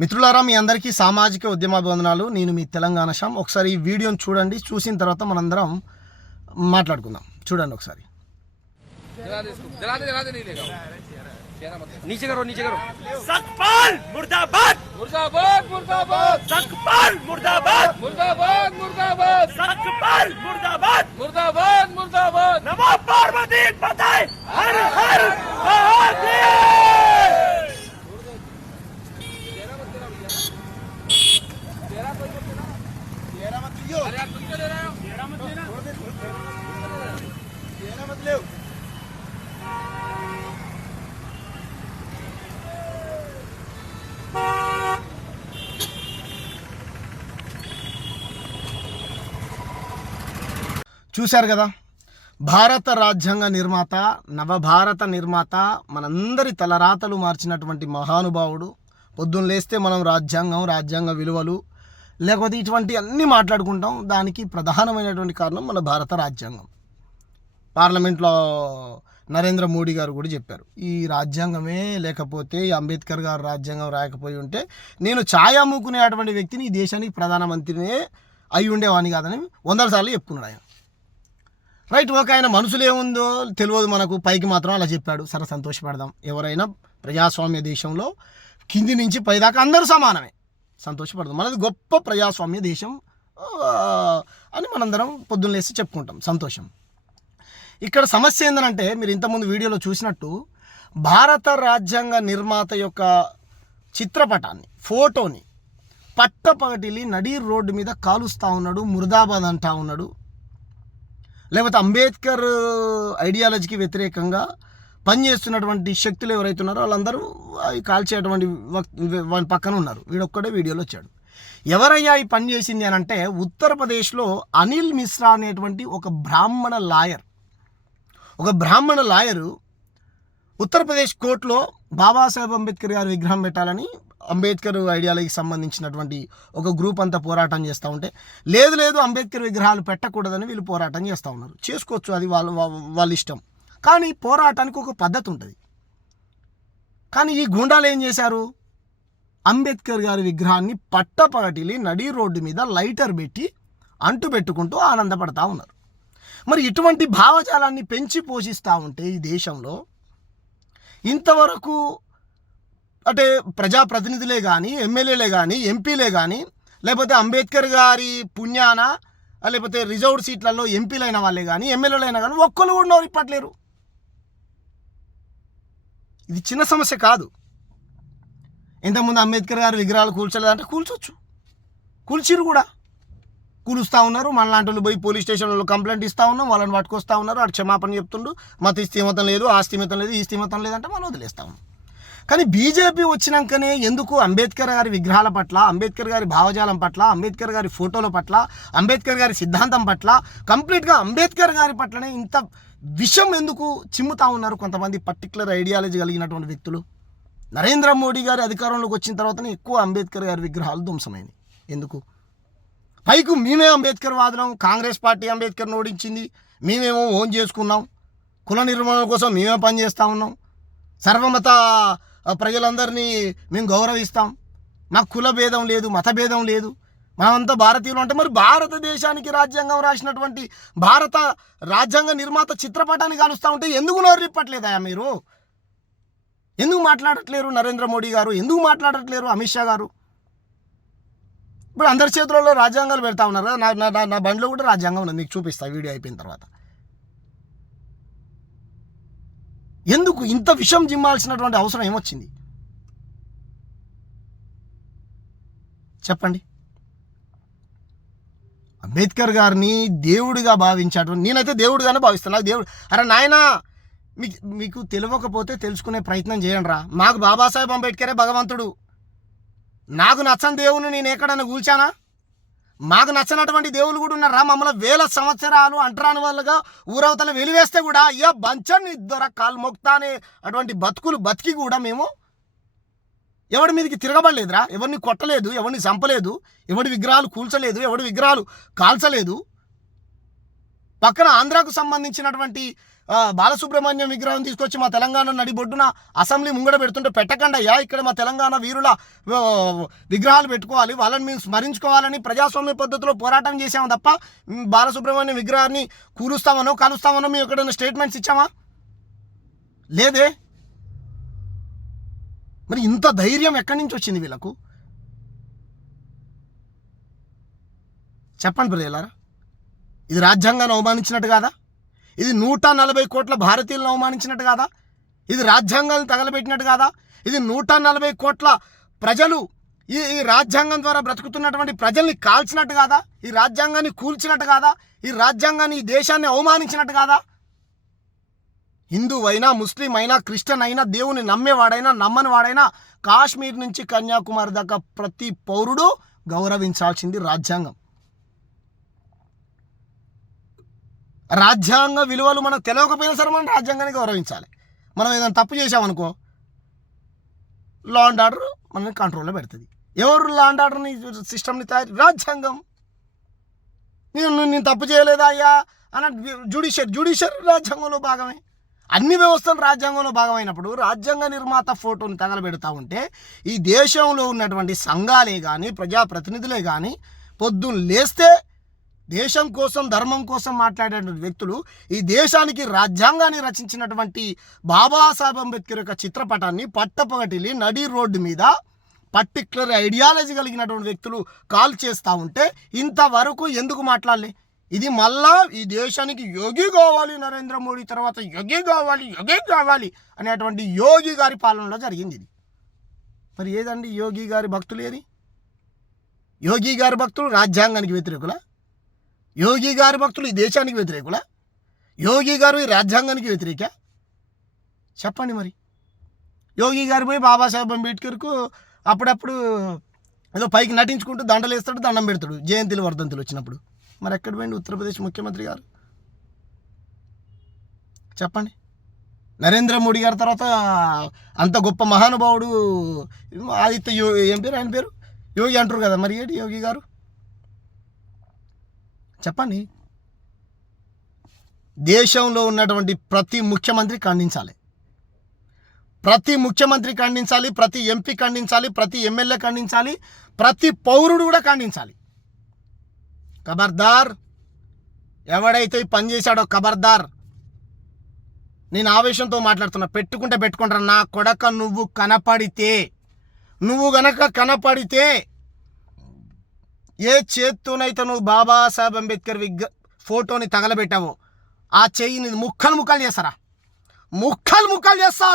మిత్రులారా, మీ అందరికీ సామాజిక ఉద్యమాభివందనాలు. నేను మీ తెలంగాణ శ్యామ్. ఒకసారి ఈ వీడియోని చూడండి. చూసిన తర్వాత మనందరం మాట్లాడుకుందాం. చూడండి ఒకసారి. नीचे करो सकपाल मुर्दाबाद मुर्दाबाद मुर्दाबाद सकपाल मुर्दाबाद मुर्दाबाद मुर्दाबाद सकपाल मुर्दाबाद मुर्दाबाद मुर्दाबाद नमो पार्वती पताय हर हर महादेव। చూశారు కదా, భారత రాజ్యాంగ నిర్మాత, నవభారత నిర్మాత, మనందరి తలరాతలు మార్చినటువంటి మహానుభావుడు. పొద్దున్న లేస్తే మనం రాజ్యాంగ విలువలు లేకపోతే ఇటువంటి అన్నీ మాట్లాడుకుంటాం. దానికి ప్రధానమైనటువంటి కారణం మన భారత రాజ్యాంగం. పార్లమెంట్లో నరేంద్ర మోడీ గారు కూడా చెప్పారు, ఈ రాజ్యాంగమే లేకపోతే ఈ అంబేద్కర్ గారు రాజ్యాంగం రాయకపోయి ఉంటే నేను ఛాయ్ అమ్ముకునేటువంటి వ్యక్తిని ఈ దేశానికి ప్రధానమంత్రినే అయి ఉండేవాడిని కాదని 100 సార్లు చెప్పుకున్నాడు ఆయన. రైట్, ఓకే, ఆయన మనసులో ఏముందో తెలియదు మనకు, పైకి మాత్రం అలా చెప్పాడు. సరే, సంతోషపడదాం. ఎవరైనా ప్రజాస్వామ్య దేశంలో కింది నుంచి పైదాకా అందరూ సమానమే, సంతోషపడదాం. మనది గొప్ప ప్రజాస్వామ్య దేశం అని మనందరం పొద్దున్న లేసి చెప్పుకుంటాం, సంతోషం. ఇక్కడ సమస్య ఏంటంటే, మీరు ఇంతకుముందు వీడియోలో చూసినట్టు భారత రాజ్యాంగ నిర్మాత యొక్క చిత్రపటాన్ని, ఫోటోని పట్టపగటిలి నడి రోడ్డు మీద కాలుస్తూ ఉన్నాడు, ముర్దాబాద్ అంటా ఉన్నాడు. లేకపోతే అంబేద్కర్ ఐడియాలజీకి వ్యతిరేకంగా పనిచేస్తున్నటువంటి శక్తులు ఎవరైతే ఉన్నారో వాళ్ళందరూ కాల్చేటువంటి వాళ్ళ పక్కన ఉన్నారు. వీడొక్కడే వీడియోలో వచ్చాడు. ఎవరయ్యా ఈ పని చేసింది అని అంటే, ఉత్తరప్రదేశ్లో అనిల్ మిశ్రా అనేటువంటి ఒక బ్రాహ్మణ లాయరు ఉత్తరప్రదేశ్ కోర్టులో బాబాసాహెబ్ అంబేద్కర్ గారి విగ్రహం పెట్టాలని అంబేద్కర్ ఐడియాలజీకి సంబంధించినటువంటి ఒక గ్రూప్ అంతా పోరాటం చేస్తూ ఉంటే, లేదు అంబేద్కర్ విగ్రహాలు పెట్టకూడదని వీళ్ళు పోరాటం చేస్తూ ఉన్నారు. చేసుకోవచ్చు, అది వాళ్ళ ఇష్టం. కానీ పోరాటానికి ఒక పద్ధతి ఉంటుంది. కానీ ఈ గుండాలు ఏం చేశారు, అంబేద్కర్ గారి విగ్రహాన్ని పట్టపగటిలి నడి రోడ్డు మీద లైటర్ పెట్టి అంటు పెట్టుకుంటూ ఆనందపడతా ఉన్నారు. మరి ఇటువంటి భావజాలాన్ని పెంచి పోషిస్తూ ఉంటే ఈ దేశంలో ఇంతవరకు అంటే ప్రజాప్రతినిధులే కానీ, ఎమ్మెల్యేలే కానీ, ఎంపీలే కానీ, లేకపోతే అంబేద్కర్ గారి పుణ్యాన లేకపోతే రిజర్వ్డ్ సీట్లలో ఎంపీలైన వాళ్ళే కానీ, ఎమ్మెల్యేలైనా కానీ ఒక్కరు కూడా నోరు ఇప్పట్లేరు. ఇది చిన్న సమస్య కాదు. ఇంతకుముందు అంబేద్కర్ గారి విగ్రహాలు కూల్చలేదంటే కూల్చొచ్చు, కూల్చిరు కూడా, కూలుస్తూ ఉన్నారు. మనలాంటి వాళ్ళు పోయి పోలీస్ స్టేషన్లో కంప్లైంట్ ఇస్తూ ఉన్నాం, వాళ్ళని పట్టుకొస్తూ ఉన్నారు. అటు క్షమాపణ చెప్తుండు, మత స్థిమతం లేదు, ఆ స్థిమతం లేదు, ఈ స్థిమతం లేదంటే మనం వదిలేస్తా ఉన్నాం. కానీ బీజేపీ వచ్చినాకనే ఎందుకు అంబేద్కర్ గారి విగ్రహాల పట్ల, అంబేద్కర్ గారి భావజాలం పట్ల, అంబేద్కర్ గారి ఫోటోల పట్ల, అంబేద్కర్ గారి సిద్ధాంతం పట్ల, కంప్లీట్గా అంబేద్కర్ గారి పట్లనే ఇంత విషం ఎందుకు చిమ్ముతా ఉన్నారు కొంతమంది పర్టికులర్ ఐడియాలజీ కలిగినటువంటి వ్యక్తులు? నరేంద్ర మోడీ గారి అధికారంలోకి వచ్చిన తర్వాతనే ఎక్కువ అంబేద్కర్ గారి విగ్రహాలు ధ్వంసమైనవి. ఎందుకు? పైకు మేమే అంబేద్కర్ వాదులం, కాంగ్రెస్ పార్టీ అంబేద్కర్ని ఓడించింది, మేమేమో ఓన్ చేసుకున్నాం, కుల నిర్మాణం కోసం మేమే పనిచేస్తూ ఉన్నాం, సర్వమత ప్రజలందరినీ మేము గౌరవిస్తాం, మాకు కుల భేదం లేదు, మత భేదం లేదు, మనమంతా భారతీయులు అంటే, మరి భారతదేశానికి రాజ్యాంగం రాసినటువంటి భారత రాజ్యాంగ నిర్మాత చిత్రపటాన్ని కాలుస్తూ ఉంటే ఎందుకు నోరు ఇప్పట్లేదా మీరు? ఎందుకు మాట్లాడట్లేరు నరేంద్ర మోడీ గారు? ఎందుకు మాట్లాడట్లేరు అమిత్ షా గారు? ఇప్పుడు అందరి చేతులలో రాజ్యాంగాలు పెడతా ఉన్నారు కదా. నా బండిలో కూడా రాజ్యాంగం ఉన్నది, మీకు చూపిస్తా వీడియో అయిపోయిన తర్వాత. ఎందుకు ఇంత విషం జిమ్మాల్సినటువంటి అవసరం ఏమొచ్చింది చెప్పండి? అంబేద్కర్ గారిని దేవుడిగా భావించేటువంటి, నేనైతే దేవుడిగానే భావిస్తాను. నాకు దేవుడు, అరే నాయనా, మీకు తెలియకపోతే తెలుసుకునే ప్రయత్నం చేయండి రా. మాకు బాబాసాహెబ్ అంబేద్కరే భగవంతుడు. నాకు నచ్చని దేవుని నేను ఎక్కడన్నా కూల్చానా? మాకు నచ్చినటువంటి దేవుళ్ళు కూడా ఉన్నారా? మమ్మల్ని 1000 సంవత్సరాలు అంటరాని వాళ్ళుగా ఊరవతల వెలివేస్తే కూడా అయ్యా బంచని ఇద్దర కాలు మొక్తానే అటువంటి బతుకులు బతికి కూడా మేము ఎవరి మీదకి తిరగబడలేదురా. ఎవరిని కొట్టలేదు, ఎవరిని చంపలేదు, ఎవడి విగ్రహాలు కూల్చలేదు, ఎవడి విగ్రహాలు కాల్చలేదు. పక్కన ఆంధ్రాకు సంబంధించినటువంటి బాలసుబ్రహ్మణ్యం విగ్రహం తీసుకొచ్చి మా తెలంగాణ నడిబొడ్డున అసెంబ్లీ ముంగడ పెడుతుంటే పెట్టకండి అయ్యా, ఇక్కడ మా తెలంగాణ వీరుల విగ్రహాలు పెట్టుకోవాలి, వాళ్ళని మేము స్మరించుకోవాలని ప్రజాస్వామ్య పద్ధతిలో పోరాటం చేసాము తప్ప బాలసుబ్రహ్మణ్యం విగ్రహాన్ని కూలుస్తామనో కాలుస్తామనో మేము ఎక్కడైనా స్టేట్మెంట్స్ ఇచ్చామా? లేదే. మరి ఇంత ధైర్యం ఎక్కడి నుంచి వచ్చింది వీళ్ళకు? చెప్పండి ప్రజలారా, ఇది రాజ్యాంగాన్ని అవమానించినట్టు కాదా? ఇది 140 కోట్ల భారతీయులను అవమానించినట్టు కాదా? ఇది రాజ్యాంగాన్ని తగలబెట్టినట్టు కాదా? ఇది 140 కోట్ల ప్రజలు ఈ రాజ్యాంగం ద్వారా బ్రతుకుతున్నటువంటి ప్రజల్ని కాల్చినట్టు కాదా? ఈ రాజ్యాంగాన్ని కూల్చినట్టు కాదా? ఈ రాజ్యాంగాన్ని, ఈ దేశాన్ని అవమానించినట్టు కాదా? హిందూ అయినా, ముస్లిం అయినా, క్రిస్టియన్ అయినా, దేవుని నమ్మేవాడైనా నమ్మని వాడైనా కాశ్మీర్ నుంచి కన్యాకుమారి దాకా ప్రతి పౌరుడు గౌరవించాల్సింది రాజ్యాంగం. రాజ్యాంగ విలువలు మనకు తెలియకపోయినా సరే మనం రాజ్యాంగాన్ని గౌరవించాలి. మనం ఏదైనా తప్పు చేసామనుకో లా అండ్ ఆర్డర్ మనల్ని కంట్రోల్లో పెడుతుంది. ఎవరు లా అండ్ ఆర్డర్ని సిస్టమ్ని తయారు? రాజ్యాంగం. నేను తప్పు చేయలేదా అయ్యా అని జ్యుడిషియరీ రాజ్యాంగంలో భాగమే. అన్ని వ్యవస్థలు రాజ్యాంగంలో భాగమైనప్పుడు రాజ్యాంగ నిర్మాత ఫోటోని తగలబెడతా ఉంటే ఈ దేశంలో ఉన్నటువంటి సంఘాలే కానీ, ప్రజాప్రతినిధులే కానీ పొద్దున్న లేస్తే దేశం కోసం, ధర్మం కోసం మాట్లాడేటువంటి వ్యక్తులు ఈ దేశానికి రాజ్యాంగాన్ని రచించినటువంటి బాబాసాహెబ్ అంబేద్కర్ యొక్క చిత్రపటాన్ని పట్టపగటిలి నడి రోడ్డు మీద పర్టిక్యులర్ ఐడియాలజీ కలిగినటువంటి వ్యక్తులు కాల్ చేస్తూ ఉంటే ఇంతవరకు ఎందుకు మాట్లాడలే? ఇది మళ్ళా ఈ దేశానికి యోగి కావాలి, నరేంద్ర మోడీ తర్వాత యోగి కావాలి అనేటువంటి యోగి గారి పాలనలో జరిగింది ఇది. మరి ఏదండి యోగి గారి భక్తులు? ఏది యోగి గారి భక్తులు రాజ్యాంగానికి వ్యతిరేకులా? యోగి గారి భక్తులు ఈ దేశానికి వ్యతిరేకులా? యోగి గారు ఈ రాజ్యాంగానికి వ్యతిరేక? చెప్పండి. మరి యోగి గారు పోయి బాబాసాహెబ్ అంబేద్కర్కు అప్పుడప్పుడు ఏదో పైకి నటించుకుంటూ దండలు వేస్తాడు, దండం పెడతాడు జయంతిలు వర్ధంతులు వచ్చినప్పుడు. మరి ఎక్కడ పోయింది ఉత్తరప్రదేశ్ ముఖ్యమంత్రి గారు? చెప్పండి. నరేంద్ర మోడీ గారి తర్వాత అంత గొప్ప మహానుభావుడు ఆదిత్య ఏం పేరు ఆయన పేరు? యోగి అంటారు కదా, మరి ఏంటి యోగి గారు? చెప్పండి. దేశంలో ఉన్నటువంటి ప్రతి ముఖ్యమంత్రి ఖండించాలి, ప్రతి ముఖ్యమంత్రి ఖండించాలి, ప్రతి ఎంపీ ఖండించాలి, ప్రతి ఎమ్మెల్యే ఖండించాలి, ప్రతి పౌరుడు కూడా ఖండించాలి. ఖబర్దార్, ఎవడైతే ఈ పని చేశాడో ఖబర్దార్. నేను ఆవేశంతో మాట్లాడుతున్నా, పెట్టుకుంటారా నా కొడక. నువ్వు గనక కనపడితే ఏ చేత్తోనైతే నువ్వు బాబాసాహెబ్ అంబేద్కర్ ఫోటోని తగలబెట్టావో ఆ చెయ్యిని ముక్కలు చేస్తారా? ముక్కలు చేస్తా.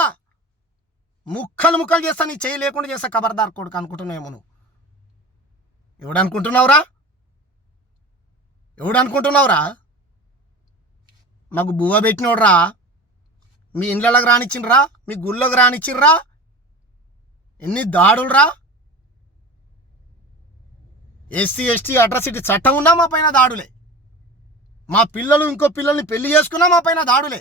నీ చెయ్యి లేకుండా చేస్తా. ఖబర్దార్ కొడుకు అనుకుంటున్నావేమో నువ్వు. ఎవడనుకుంటున్నావురా? మాకు బువ్వ పెట్టినోడ్రా. మీ ఇండ్లకి రానిచ్చిండ్రా, మీ గుళ్ళకి రానిచ్చిండ్రా. ఎన్ని దాడులురా! ఎస్సీ ఎస్టీ అట్రాసిటీ చట్టం ఉన్నా మా పైన దాడులే. మా పిల్లలు ఇంకో పిల్లల్ని పెళ్లి చేసుకున్నా మా పైన దాడులే.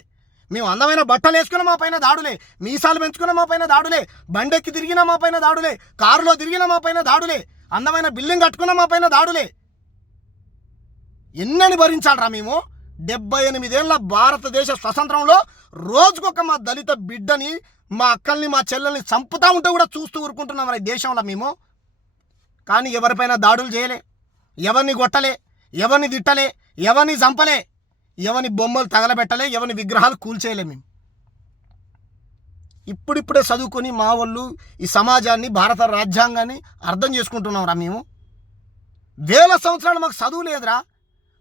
మేము అందమైన బట్టలు వేసుకున్నా మా పైన దాడులే. మీసాలు పెంచుకున్నా మా పైన దాడులే. బండెక్కి తిరిగినా మా పైన దాడులే. కారులో తిరిగినా మా పైన దాడులే. అందమైన బిల్డింగ్ కట్టుకున్నా మా పైన దాడులే. ఎన్నని భరించాలరా మేము? 78 ఏళ్ళ భారతదేశ స్వతంత్రంలో రోజుకొక మా దళిత బిడ్డని, మా అక్కల్ని, మా చెల్లెల్ని చంపుతా ఉంటే కూడా చూస్తూ ఊరుకుంటున్నాం మరి దేశంలో మేము. కానీ ఎవరిపైన దాడులు చేయలే, ఎవరిని కొట్టలే, ఎవరిని తిట్టలే, ఎవరిని చంపలే, ఎవరిని బొమ్మలు తగలబెట్టలే, ఎవరిని విగ్రహాలు కూల్చేయలే. మేము ఇప్పుడిప్పుడే చదువుకొని మా వాళ్ళు ఈ సమాజాన్ని, భారత రాజ్యాంగాన్ని అర్థం చేసుకుంటున్నాం రా. మేము 1000 సంవత్సరాలు మాకు చదువు లేదురా,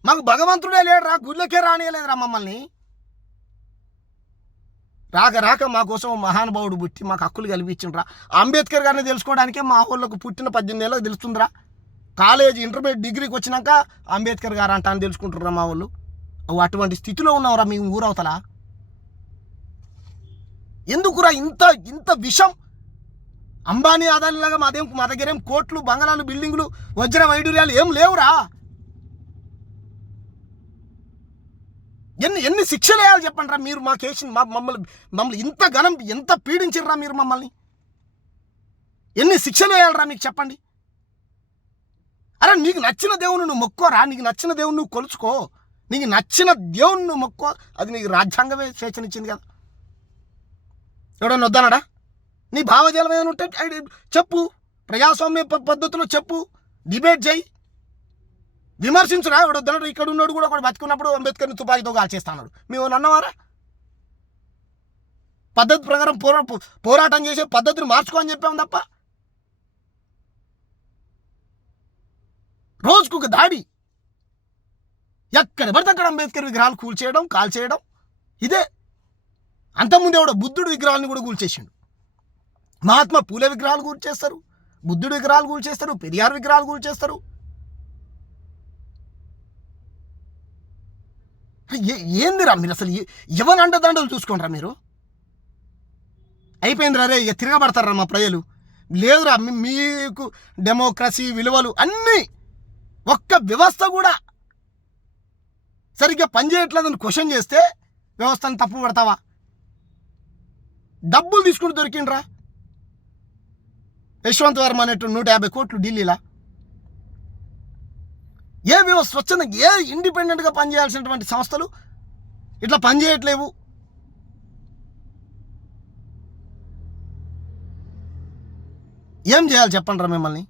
మాకు భగవంతుడే లేడురా, గుళ్ళకే రానియలేదురా మమ్మల్ని. రాక మా కోసం మహానుభావుడు పుట్టి మాకు హక్కులు కల్పించిండ్రా. అంబేద్కర్ గారిని తెలుసుకోవడానికే మా వాళ్ళకు పుట్టిన 18 ఏళ్ళకి తెలుస్తుందిరా. కాలేజ్, ఇంటర్మీడియట్, డిగ్రీకి వచ్చినాక అంబేద్కర్ గారు అంట అని తెలుసుకుంటుర్రా మా వాళ్ళు. అటువంటి స్థితిలో ఉన్నావురా మేము ఊరవతల. ఎందుకురా ఇంత విషం? అంబానీ ఆదానిలాగా మా దగ్గర ఏం కోట్లు, బంగళాలు, బిల్డింగులు, వజ్ర వైడూర్యాలు ఏం లేవురా. ఎన్ని శిక్షలు వేయాలి చెప్పండి రా మీరు? మాకేసి మమ్మల్ని ఇంత ఘనం ఎంత పీడించిర్రా మీరు మమ్మల్ని? ఎన్ని శిక్షలు వేయాలరా మీకు చెప్పండి. అరే నీకు నచ్చిన దేవుని నువ్వు మొక్కోరా, నీకు నచ్చిన దేవుని నువ్వు కొలుచుకో, నీకు నచ్చిన దేవుణ్ణి మొక్కో, అది నీకు రాజ్యాంగమే స్వేచ్ఛనిచ్చింది కదా. ఎవడన్నా వద్దన్నాడా? నీ భావజాలం ఏమైనా ఉంటే చెప్పు, ప్రజాస్వామ్య పద్ధతిలో చెప్పు, డిబేట్ చేయి, విమర్శించురా. ఎవడు వద్దన్నాడు? ఇక్కడ ఉన్నాడు కూడా ఒకటి బతుకున్నప్పుడు అంబేద్కర్ని తుపాకీతో కాల్చేస్తాడు. మేము అన్నవారా? పద్ధతి ప్రకారం పోరాటం చేసే పద్ధతిని మార్చుకో అని చెప్పాము తప్ప రోజుకు ఒక దాడి, ఎక్కడ పడితే అక్కడ అంబేద్కర్ విగ్రహాలు కూల్చేయడం, కాల్చేయడం ఇదే. అంతకుముందు ఎవడో బుద్ధుడు విగ్రహాలను కూడా కూల్చేసిండు. మహాత్మా పూలే విగ్రహాలు కూల్చేస్తారు, బుద్ధుడు విగ్రహాలు కూల్చేస్తారు, పెరియార్ విగ్రహాలు కూల్చేస్తారు. ఏందిరా మీరు అసలు ఎవరి అండదండలు చూసుకోండిరా మీరు. అయిపోయిందిరా రే, ఇక తిరగబడతారా మా ప్రజలు. లేదురా మీకు డెమోక్రసీ విలువలు అన్నీ, ఒక్క వ్యవస్థ కూడా సరిగ్గా పనిచేయట్లేదని క్వశ్చన్ చేస్తే వ్యవస్థను తప్పు పడతావా? డబ్బులు తీసుకుని దొరికిండ్రా యశ్వంత్ వర్మ అనేట్టు 150 కోట్లు ఢిల్లీలా. ఏ వ్యవస్థ స్వచ్ఛంద, ఏ ఇండిపెండెంట్గా పనిచేయాల్సినటువంటి సంస్థలు ఇట్లా పనిచేయట్లేవు. ఏం చేయాలి చెప్పండి రా మిమ్మల్ని?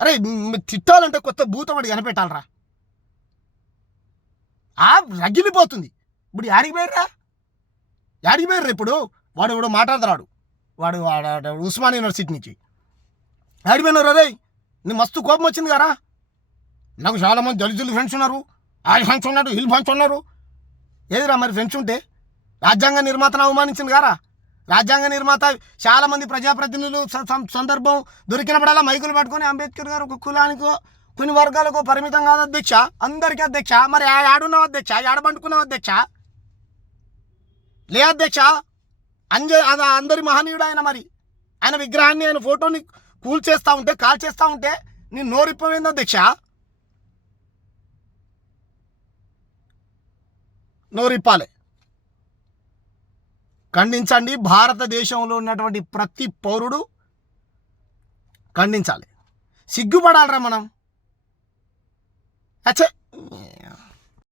అరే తిట్టాలంటే కొత్త భూతమడి కనిపెట్టాలరా. రగిలిపోతుంది. ఇప్పుడు యాడికి పోయారా? ఇప్పుడు వాడు ఎవడో మాట్లాడతాడు, వాడు ఉస్మానియా యూనివర్సిటీ నుంచి. ఆడిపోయినారు రే, నీ మస్తు కోపం వచ్చింది కదా. నాకు చాలామంది దళితులు ఫ్రెండ్స్ ఉన్నారు, ఆయన ఫ్రెండ్స్ ఉన్నారు, వీళ్ళు ఫ్రెండ్స్ ఉన్నారు. ఏదిరా మరి ఫ్రెండ్స్ ఉంటే? రాజ్యాంగ నిర్మాతను అవమానించింది కారా. రాజ్యాంగ నిర్మాత చాలామంది ప్రజాప్రతినిధులు సందర్భం దొరికినప్పుడల్లా మైకులు పట్టుకొని అంబేద్కర్ గారు ఒక కులానికో కొన్ని వర్గాలకు పరిమితం కాదు అధ్యక్ష, అందరికీ అధ్యక్ష. మరి ఆడున్నావు అధ్యక్ష, ఆడబండుకున్నావు అధ్యక్ష, లే అధ్యక్ష. అందరి మహనీయుడు ఆయన. మరి ఆయన విగ్రహాన్ని, ఆయన ఫోటోని కూల్చేస్తూ ఉంటే, కాల్ చేస్తూ ఉంటే నీ నోరిప్పమైంది అధ్యక్ష. నోరిప్పాలి. ఖండించండి. భారతదేశంలో ఉన్నటువంటి ప్రతి పౌరుడు ఖండించాలి. సిగ్గుపడాలరా మనం. అచ్చే